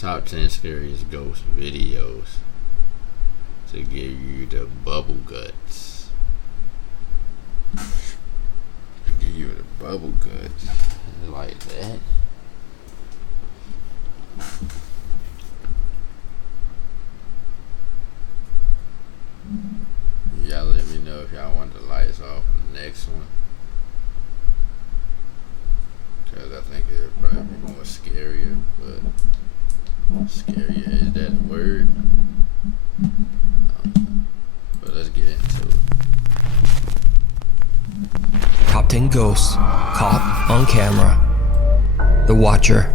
Top 10 scariest ghost videos to give you the bubble guts. Give you the bubble guts. Like that. Y'all let me know if y'all want the lights off on the next one. Because I think it'll probably be more scarier, but scarier, is that a word? But let's get into it. Top 10 ghosts caught on camera. The Watcher.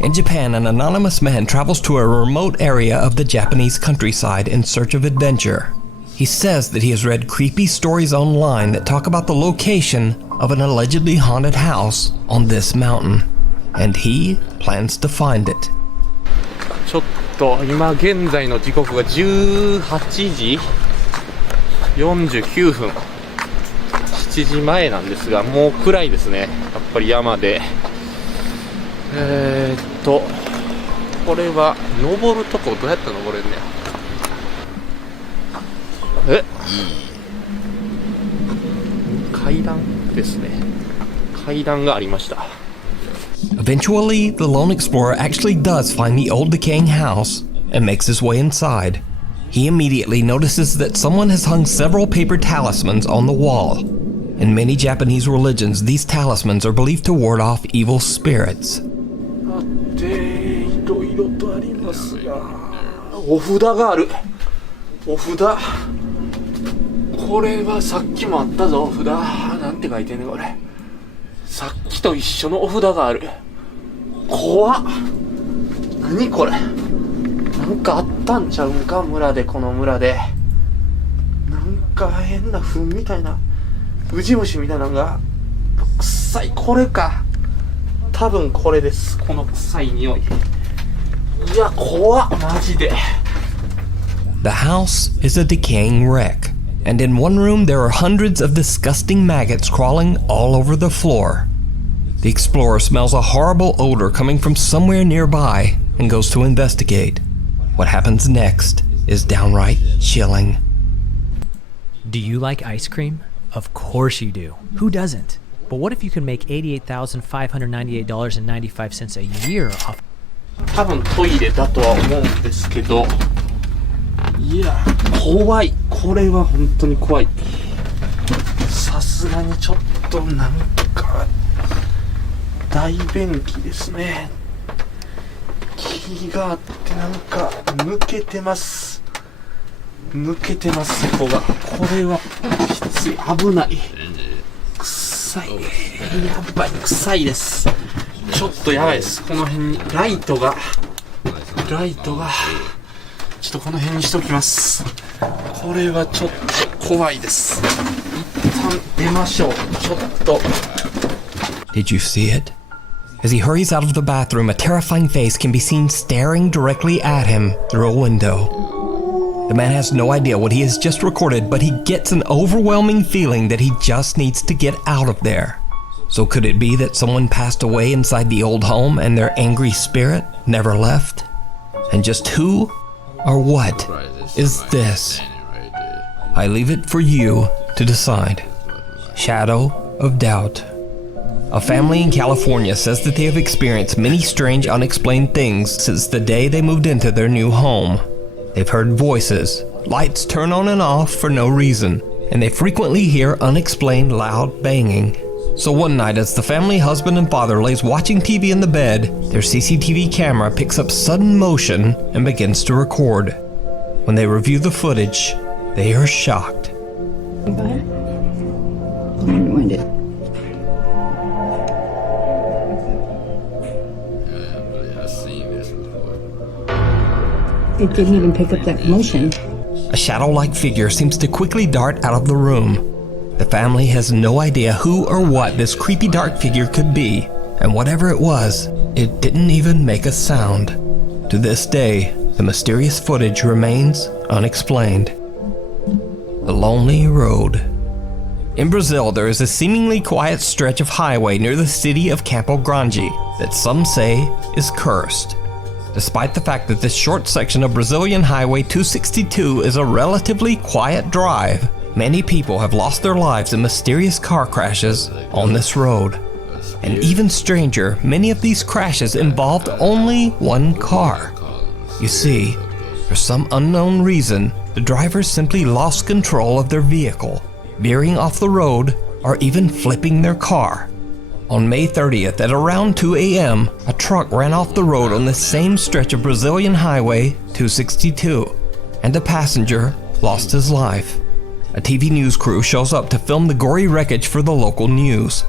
In Japan, an anonymous man travels to a remote area of the Japanese countryside in search of adventure. He says that he has read creepy stories online that talk about the location of an allegedly haunted house on this mountain, and he plans to find it. ちょっと今現在の時刻が18時49分、7時前なんですが、もう暗いですね。やっぱり山でこれは登るとこどうやって登れんねや。階段ですね。階段がありました。 Eventually, the lone explorer actually does find the old decaying house and makes his way inside. He immediately notices that someone has hung several paper talismans on the wall. In many Japanese religions, these talismans are believed to ward off evil spirits. いろいろとありますが、お札がある。お札。これはさっきもあったぞ、お札。なんて書いてんねんこれ。さっきと一緒のお札がある。怖っ。何これ。なんかあったんちゃうんか、村で、この村で。なんか変な糞みたいな、ウジ虫みたいなのが、臭い。これか。多分これです。この臭い匂い。いや、怖っ、マジで。The house is a decaying wreck, and in one room there are hundreds of disgusting maggots crawling all over the floor. The explorer smells a horrible odor coming from somewhere nearby and goes to investigate. What happens next is downright chilling. Do you like ice cream? Of course you do. Who doesn't? But what if you can make $88,598.95 a year off? 多分トイレだとは思うんですけど、いや、怖い。これは本当に怖い。さすがにちょっとなんか大便器ですね。気があってなんか抜けてます。抜けてます、そこが。これはきつい。危ない。臭い。やばい、臭いです。ちょっとやばいです。この辺にライトがちょっとこの辺にしときます。これはちょっと怖いです。一旦出ましょう。ちょっと。 Did you see it? As he hurries out of the bathroom, a terrifying face can be seen staring directly at him through a window. The man has no idea what he has just recorded, but he gets an overwhelming feeling that he just needs to get out of there. So could it be that someone passed away inside the old home and their angry spirit never left? And just who or what is this? I leave it for you to decide. Shadow of Doubt. A family in California says that they have experienced many strange, unexplained things since the day they moved into their new home. They've heard voices, lights turn on and off for no reason, and they frequently hear unexplained loud banging. So one night, as the family husband and father lays watching TV in the bed, their CCTV camera picks up sudden motion and begins to record. When they review the footage, they are shocked. Rewind it. I've seen this before. It didn't even pick up that motion. A shadow-like figure seems to quickly dart out of the room. The family has no idea who or what this creepy dark figure could be, and whatever it was, it didn't even make a sound. To this day, the mysterious footage remains unexplained. The Lonely Road. In Brazil, there is a seemingly quiet stretch of highway near the city of Campo Grande that some say is cursed. Despite the fact that this short section of Brazilian Highway 262 is a relatively quiet drive, many people have lost their lives in mysterious car crashes on this road. And even stranger, many of these crashes involved only one car. You see, for some unknown reason, the drivers simply lost control of their vehicle, veering off the road or even flipping their car. On May 30th at around 2 a.m., a truck ran off the road on the same stretch of Brazilian Highway 262, and a passenger lost his life. A TV news crew shows up to film the gory wreckage for the local news.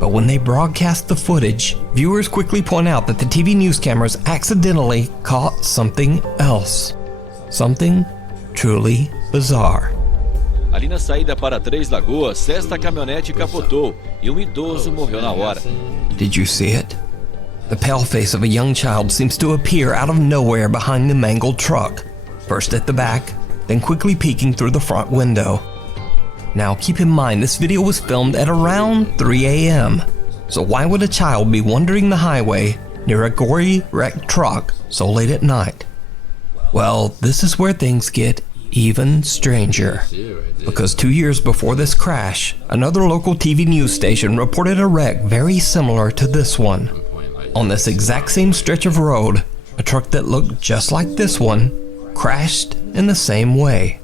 But when they broadcast the footage, viewers quickly point out that the TV news cameras accidentally caught something else. Something truly bizarre. Ali na saída para Três Lagoas, esta caminhonete capotou e idoso morreu na hora. Did you see it? The pale face of a young child seems to appear out of nowhere behind the mangled truck, first at the back, then quickly peeking through the front window. Now keep in mind this video was filmed at around 3 a.m. So why would a child be wandering the highway near a gory wrecked truck so late at night? Well, this is where things get even stranger. Because 2 years before this crash, another local TV news station reported a wreck very similar to this one. On this exact same stretch of road, a truck that looked just like this one crashed in the same way.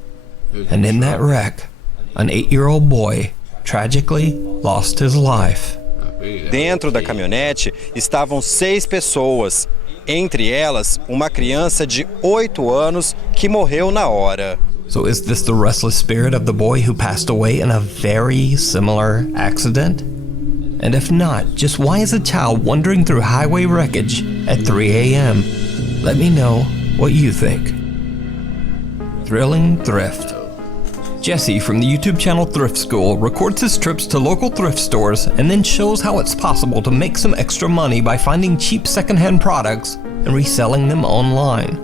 And in that wreck, an 8-year-old boy tragically lost his life. Dentro da caminhonete estavam 6 pessoas, entre elas uma criança de 8 anos que morreu na hora. So is this the restless spirit of the boy who passed away in a very similar accident? And if not, just why is a child wandering through highway wreckage at 3 a.m.? Let me know what you think. Thrilling Thrift. Jesse from the YouTube channel Thrift School records his trips to local thrift stores and then shows how it's possible to make some extra money by finding cheap secondhand products and reselling them online.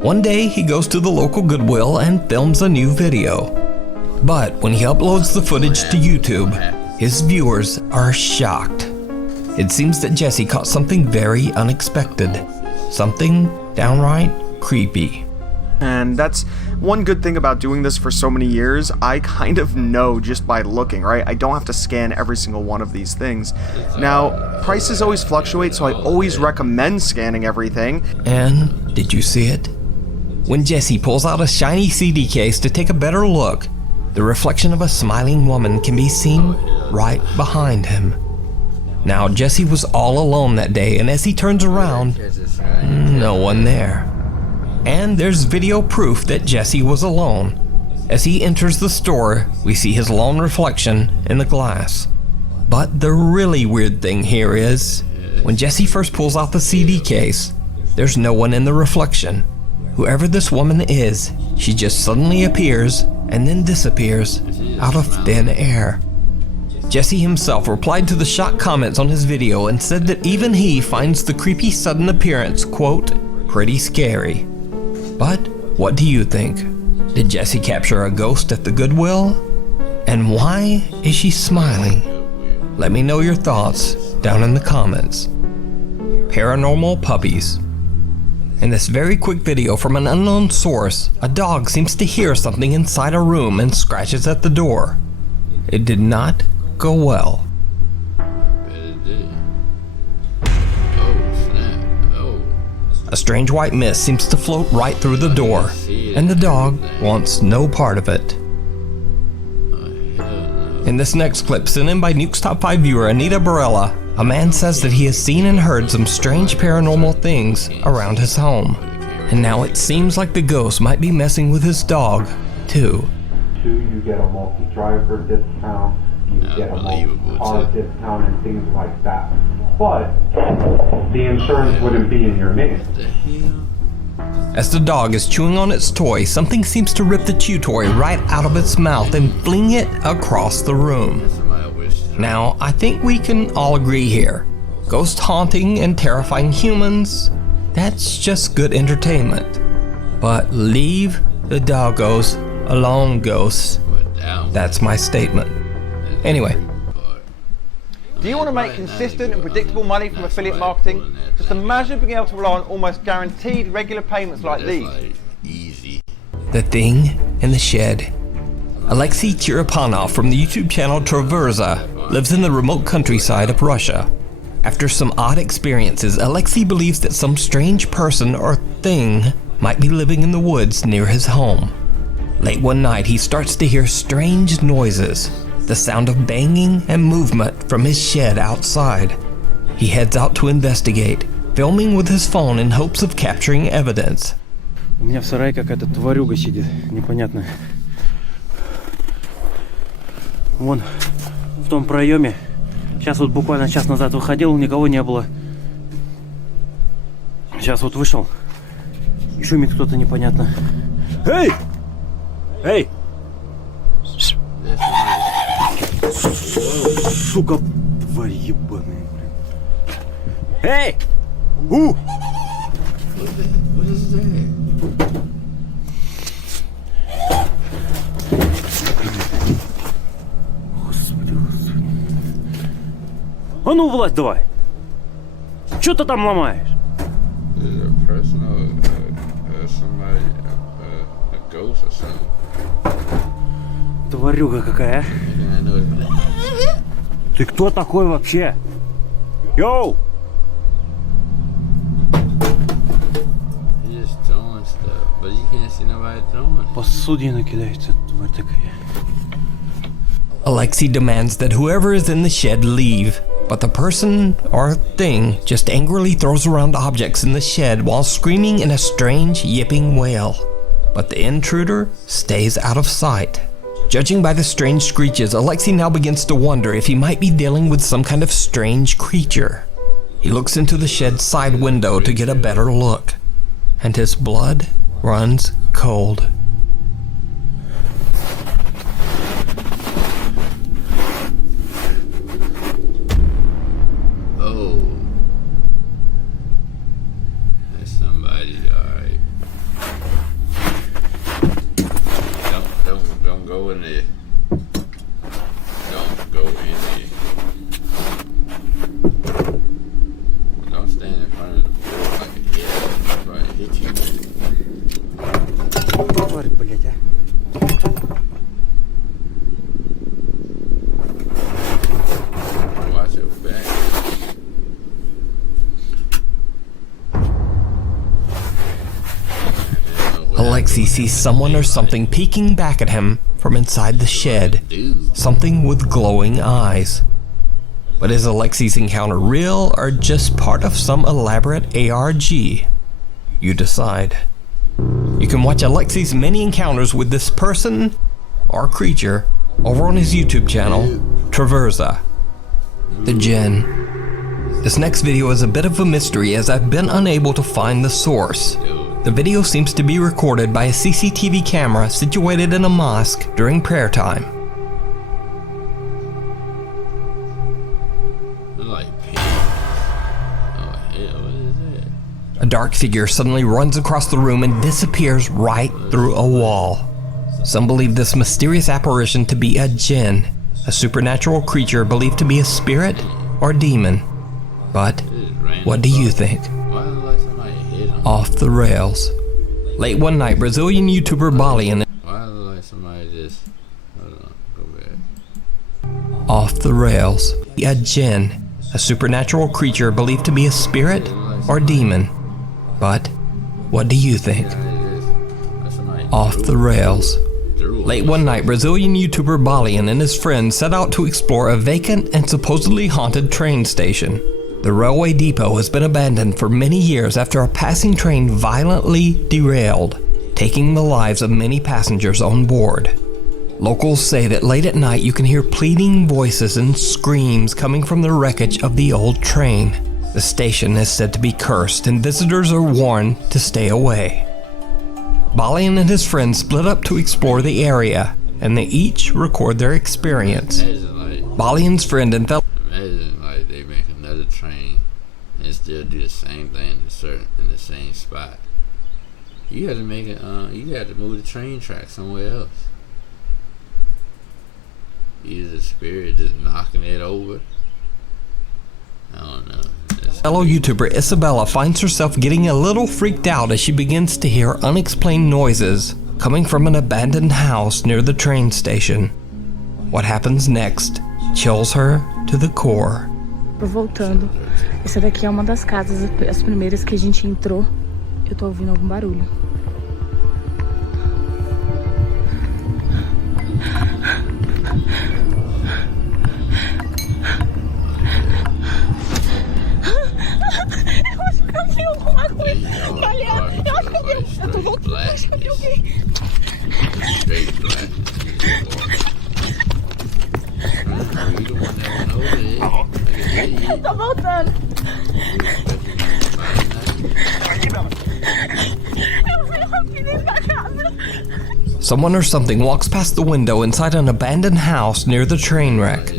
One day he goes to the local Goodwill and films a new video. But when he uploads the footage to YouTube, his viewers are shocked. It seems that Jesse caught something very unexpected. Something downright creepy. And that's one good thing about doing this for so many years. I kind of know just by looking, right? I don't have to scan every single one of these things. Now, prices always fluctuate, so I always recommend scanning everything. And did you see it? When Jesse pulls out a shiny CD case to take a better look, the reflection of a smiling woman can be seen right behind him. Now, Jesse was all alone that day, and as he turns around, no one there. And there's video proof that Jesse was alone. As he enters the store, we see his lone reflection in the glass. But the really weird thing here is, when Jesse first pulls out the CD case, there's no one in the reflection. Whoever this woman is, she just suddenly appears and then disappears out of thin air. Jesse himself replied to the shocked comments on his video and said that even he finds the creepy sudden appearance, quote, pretty scary. But what do you think? Did Jesse capture a ghost at the Goodwill? And why is she smiling? Let me know your thoughts down in the comments. Paranormal puppies. In this very quick video from an unknown source, a dog seems to hear something inside a room and scratches at the door. It did not go well. A strange white mist seems to float right through the door, and the dog wants no part of it. In this next clip, sent in by Nuke's Top 5 viewer Anita Barella, a man says that he has seen and heard some strange paranormal things around his home. And now it seems like the ghost might be messing with his dog, too. You get a multi-driver discount, you get a multi-car discount and things like that. But the insurance wouldn't be in your name. As the dog is chewing on its toy, something seems to rip the chew toy right out of its mouth and fling it across the room. Now, I think we can all agree here. Ghost haunting and terrifying humans, that's just good entertainment. But leave the doggos alone, ghosts. That's my statement. Anyway, Do you want to make consistent and predictable money from affiliate marketing? Just imagine being able to rely on almost guaranteed regular payments like these. Easy. The Thing in the Shed. Alexei Cherepanov from the YouTube channel Traversa lives in the remote countryside of Russia. After some odd experiences, Alexei believes that some strange person or thing might be living in the woods near his home. Late one night, he starts to hear strange noises, the sound of banging and movement from his shed outside. He heads out to investigate, filming with his phone in hopes of capturing evidence. У меня в сарае какая-то тварюга сидит, непонятная. Вон, в том проеме. Сейчас вот буквально час назад выходил, никого не было. Сейчас вот вышел. И шумит кто-то непонятно. Эй! Эй! Сука, тварь ебаная, блин. Эй! What is that? Господи, господи. А ну, Влад, давай! Что ты там ломаешь? Is it a person or somebody, a ghost or something? Тварюга какая, а? Ты кто такой вообще? Йоу! Посудина кидается, тварь такая. Alexei demands that whoever is in the shed leave, but the person or thing just angrily throws around objects in the shed while screaming in a strange yipping wail. But the intruder stays out of sight. Judging by the strange screeches, Alexei now begins to wonder if he might be dealing with some kind of strange creature. He looks into the shed's side window to get a better look, and his blood runs cold. Oh. There's somebody, alright. Don't go in there. Don't go in there. Don't stand in front of the door like a kid. Try to hit you. Тварь, блядь, а. Watch your back. Alexei sees someone or something peeking back at him from inside the shed. Something with glowing eyes. But is Alexei's encounter real or just part of some elaborate ARG? You decide. You can watch Alexei's many encounters with this person or creature over on his YouTube channel, Traversa. The Djinn. This next video is a bit of a mystery as I've been unable to find the source. The video seems to be recorded by a CCTV camera situated in a mosque during prayer time. A dark figure suddenly runs across the room and disappears right through a wall. Some believe this mysterious apparition to be a Djinn, a supernatural creature believed to be a spirit or demon. But what do you think? Off the rails. Late one night, Brazilian YouTuber Balian. Why look like somebody just... Hold on, go back. Off the rails. A Djinn, a supernatural creature believed to be a spirit or demon. But what do you think? Off the rails. Late one night, Brazilian YouTuber Balian and his friends set out to explore a vacant and supposedly haunted train station. The railway depot has been abandoned for many years after a passing train violently derailed, taking the lives of many passengers on board. Locals say that late at night you can hear pleading voices and screams coming from the wreckage of the old train. The station is said to be cursed and visitors are warned to stay away. Balian and his friends split up to explore the area, and they each record their experience. Balian's friend and fellow... Imagine like they make another train and still do the same thing in the same spot. You have to make it. You have to move the train track somewhere else. Either the spirit just knocking it over, I don't know. Fellow YouTuber Isabella finds herself getting a little freaked out as she begins to hear unexplained noises coming from an abandoned house near the train station. What happens next chills her to the core. Voltando, essa daqui é uma das casas, as primeiras que a gente entrou. Eu tô ouvindo algum barulho. Eu acho que eu vi alguma coisa. Galera, eu acho que eu vi. Eu tô voltando, eu acho que eu vi alguém. Eu tô voltando. Eu vi aqui dentro da casa. Someone or something walks past the window inside an abandoned house near the train wreck.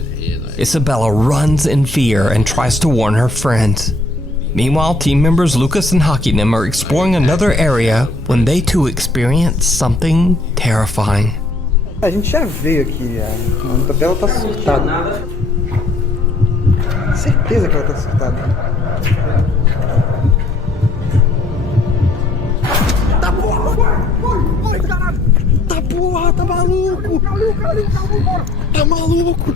Isabella runs in fear and tries to warn her friends. Meanwhile, team members Lucas and Hakkinen are exploring another area when they too experience something terrifying. A gente já veio aqui, a Isabela tá surtada. Certeza que ela tá surtada. Tá porra! Ai, caralho! Tá porra, tá maluco! Tá maluco!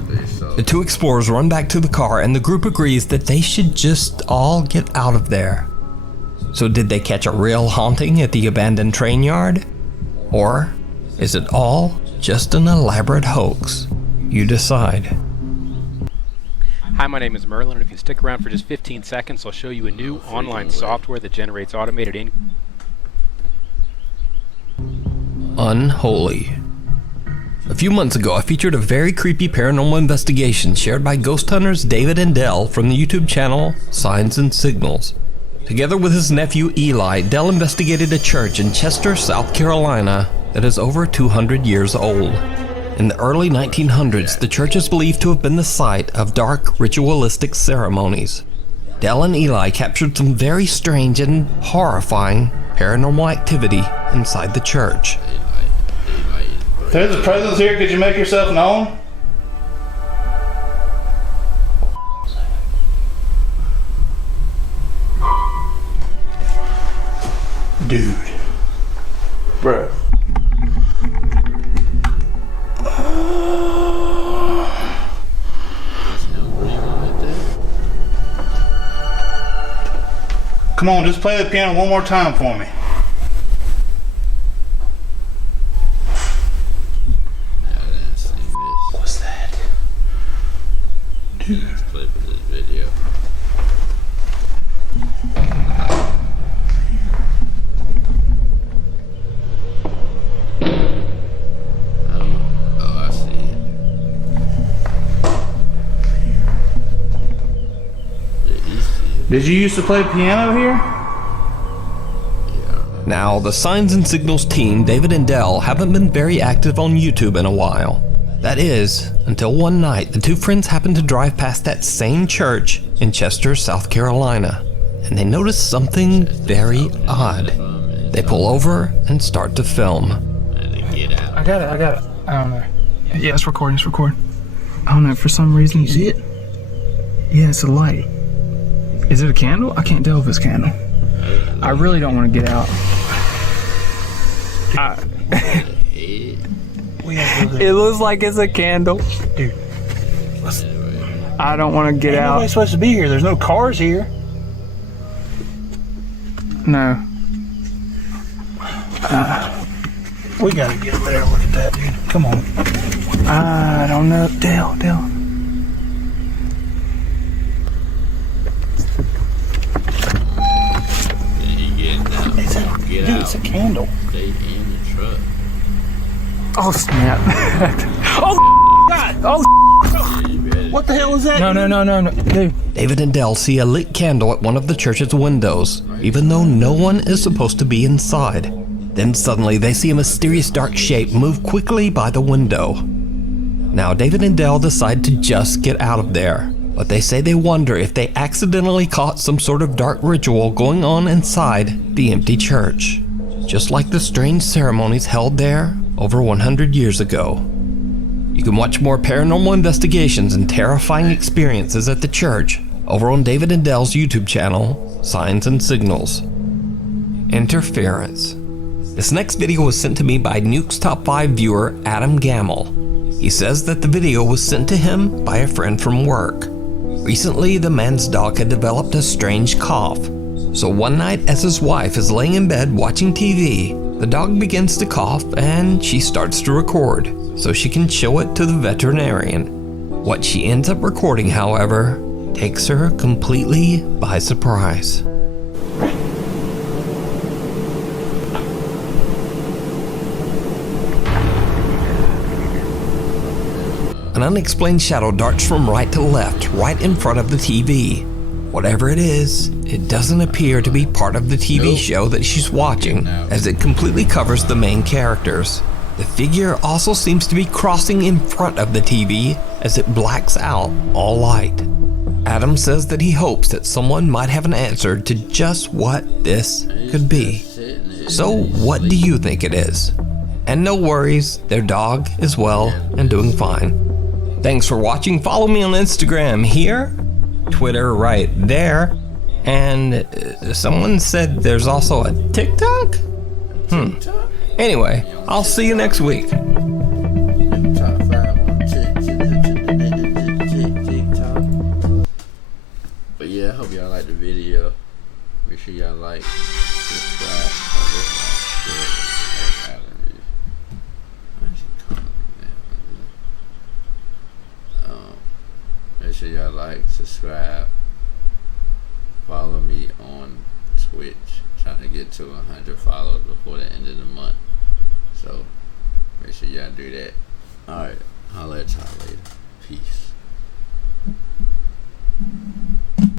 The two explorers run back to the car and the group agrees that they should just all get out of there. So did they catch a real haunting at the abandoned train yard? Or is it all just an elaborate hoax? You decide. Hi, my name is Merlin, and if you stick around for just 15 seconds, I'll show you a new online software that generates automated Unholy. A few months ago, I featured a very creepy paranormal investigation shared by ghost hunters David and Dell from the YouTube channel Signs and Signals. Together with his nephew Eli, Dell investigated a church in Chester, South Carolina that is over 200 years old. In the early 1900s, the church is believed to have been the site of dark ritualistic ceremonies. Dell and Eli captured some very strange and horrifying paranormal activity inside the church. There's a presence here. Could you make yourself known? Dude. Bruh. Come on, just play the piano one more time for me. What's that? Dude. Let's play for this video. Oh, I see it. Did you used to play piano here? Now, the Signs and Signals team, David and Dell, haven't been very active on YouTube in a while. That is, until one night the two friends happened to drive past that same church in Chester, South Carolina, and they notice something very odd. They pull over and start to film. I got it. I don't know. Yeah, it's recording, I don't know, for some reason. You see it? Yeah, it's a light. Is it a candle? I can't tell if it's a candle. I really don't want to get out. It looks like it's a candle. Dude. I don't want to get out. Nobody's supposed to be here. There's no cars here. No. We gotta get a better look at that, dude. Come on. I don't know. Dale. Dude, it's a candle. Stay in the truck. Oh, snap. Oh, God! Oh, what the hell is that? No. Dude. David and Dell see a lit candle at one of the church's windows, even though no one is supposed to be inside. Then suddenly they see a mysterious dark shape move quickly by the window. Now David and Dell decide to just get out of there, but they say they wonder if they accidentally caught some sort of dark ritual going on inside the empty church, just like the strange ceremonies held there over 100 years ago. You can watch more paranormal investigations and terrifying experiences at the church over on David and Dell's YouTube channel, Signs and Signals. Interference. This next video was sent to me by Nuke's Top 5 viewer Adam Gamble. He says that the video was sent to him by a friend from work. Recently, the man's dog had developed a strange cough. So one night, as his wife is laying in bed watching TV, the dog begins to cough and she starts to record so she can show it to the veterinarian. What she ends up recording, however, takes her completely by surprise. An unexplained shadow darts from right to left, right in front of the TV. Whatever it is, it doesn't appear to be part of the TV show that she's watching, as it completely covers the main characters. The figure also seems to be crossing in front of the TV as it blacks out all light. Adam says that he hopes that someone might have an answer to just what this could be. So what do you think it is? And no worries, their dog is well and doing fine. Thanks for watching. Follow me on Instagram here, Twitter right there, and someone said there's also a TikTok? Anyway, I'll see you next week. But yeah, I hope y'all like the video. Make sure y'all like, subscribe, make sure y'all like, subscribe, follow me on Twitch. Trying to get to 100 followers before the end of the month. So make sure y'all do that. Alright, holla at y'all later. Peace.